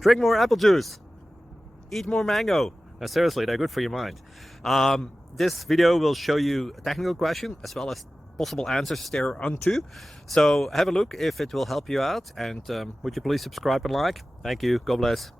Drink more apple juice. Eat more mango. No, seriously, they're good for your mind. This video will show you a technical question as well as possible answers thereunto. So have a look if it will help you out, and would you please subscribe and like? Thank you. God bless.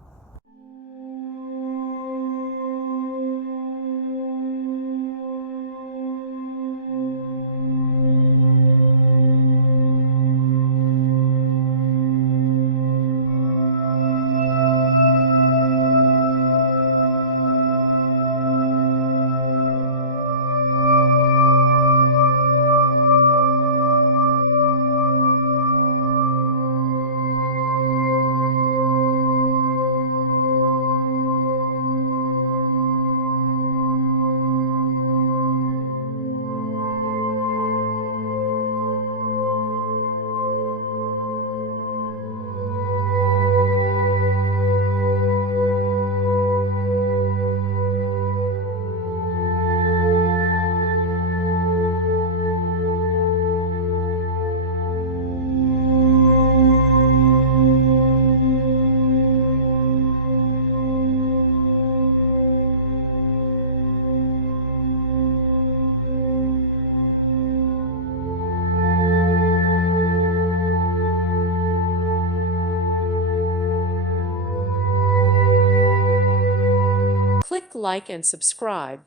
Click like and subscribe.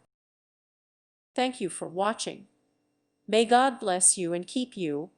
Thank you for watching. May God bless you and keep you.